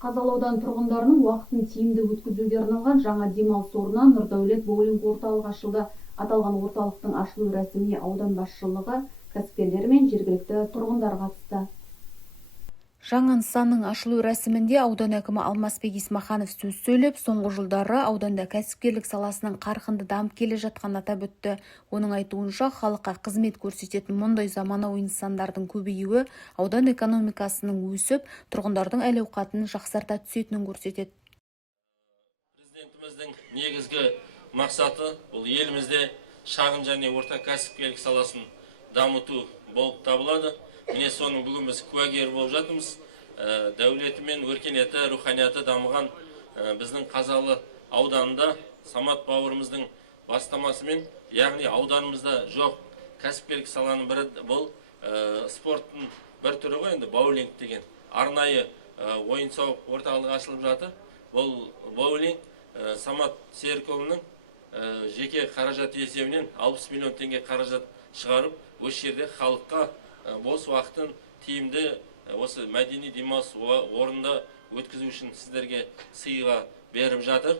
Қазалы ауданы тұрғындарының уақытын тиімді өткізуге арналған жаңа демалыс орны Нұрдәулет боулинг орталығы ашылды. Аталған орталықтың ашылу рәсіміне аудан басшылығы, кәсіпкерлер мен жергілікті тұрғындар қатысты. Жаңа нысанның ашылу рәсімінде аудан әкімі Алмасбек Исмаханов сөз сөйлеп, соңғы жылдары ауданда кәсіпкерлік саласының қарқынды дамып келе жатқанын атап өтті. Оның айтуынша, халыққа қызмет көрсететін мұндай заманауи нысандардың көбеюі аудан экономикасының өсіп, тұрғындардың әл-ауқатын жақсарта түсетінін көрсетеді. Президентіміздің негізгі мақсаты бұл елімізде шағын және орта кәсіпкерлік саласын дамыту болып табылады. Міне соның бүгін біз куәгер болып жатырмыз. Дәулеті мен өркениеті, руханияты дамыған біздің Қазалы ауданында Самат бауырымыздың бастамасымен, яғни ауданымызда жоқ кәсіпкерлік саланың бірі бұл спорттың бір түрі ғой, енді боулинг деген арнайы ойын-сауық орталығы ашылып жатыр. Бұл боулинг Самат Серікұлының жеке қаражат есебінен 60 миллион теңге қаражат шығарып, осы жерде халыққа бос уақытын тиімді осы мәдени демалыс орнында өткізу үшін сіздерге сыйға беріп жатыр.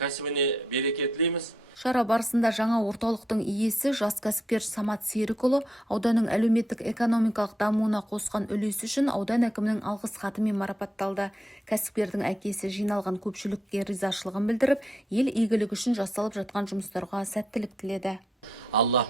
Кәсібіне береке тілейміз. Шара барысында жаңа орталықтың иесі жас кәсіпкер Самат Серікұлы ауданның әлеуметтік экономикалық дамуына қосқан үлесі үшін аудан әкімінің алғыс хатымен марапатталды. Кәсіпкердің әкесі жиналған көпшілікке ризашылығын білдіріп, ел игілігі үшін жасалып жатқан жұмыстарға сәттілік тіледі. Алла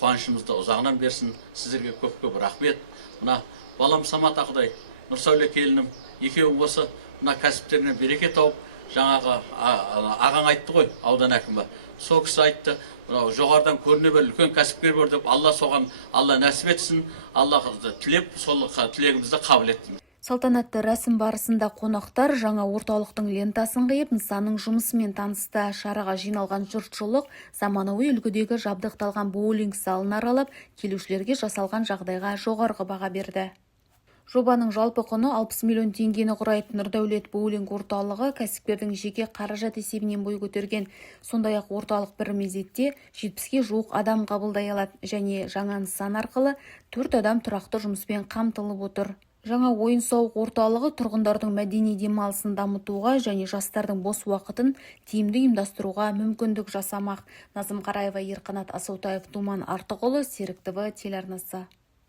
қуанышымызды ұзағынан берсін. Сіздерге көп-көп рахмет. Мына балам Самат ақыдай, Нұрсәуле келінім, екеуің осы мына кәсіптеріне береке тауып, жаңағы ағаң айтты ғой, аудан әкімі. Сол кісі айтты, жоғарыдан көріне бір үлкен кәсіпкер бар деп, Алла нәсіп етсін. Алла тілеп, сол тілегімізді қабыл еттім. Салтанатты рәсім барысында қонақтар жаңа орталықтың лентасын қиып, нысанның жұмысымен танысты. Шараға жиналған жұртшылық заманауи үлгідегі жабдықталған боулинг залын аралап, келушілерге жасалған жағдайға жоғарғы баға берді. Жобаның жалпы құны 60 миллион теңгені құрайтын Нұрдәулет боулинг орталығы кәсіпкердің жеке қаражат есебінен бой көтерген. Сондай-ақ орталық бір мезетте 70-ге жуық адам қабылдай алады және жаңа нысан арқылы 4 адам тұрақты жұмыспен қамтылып отыр. Жаңа ойын-сауық орталығы тұрғындардың мәдени демалысын дамытуға және жастардың бос уақытын тиімді ұйымдастыруға мүмкіндік жасамақ. Назым Қараева, Ерқанат Асаутаев, Думан Артықұлы, Серік ТВ телеарнасы.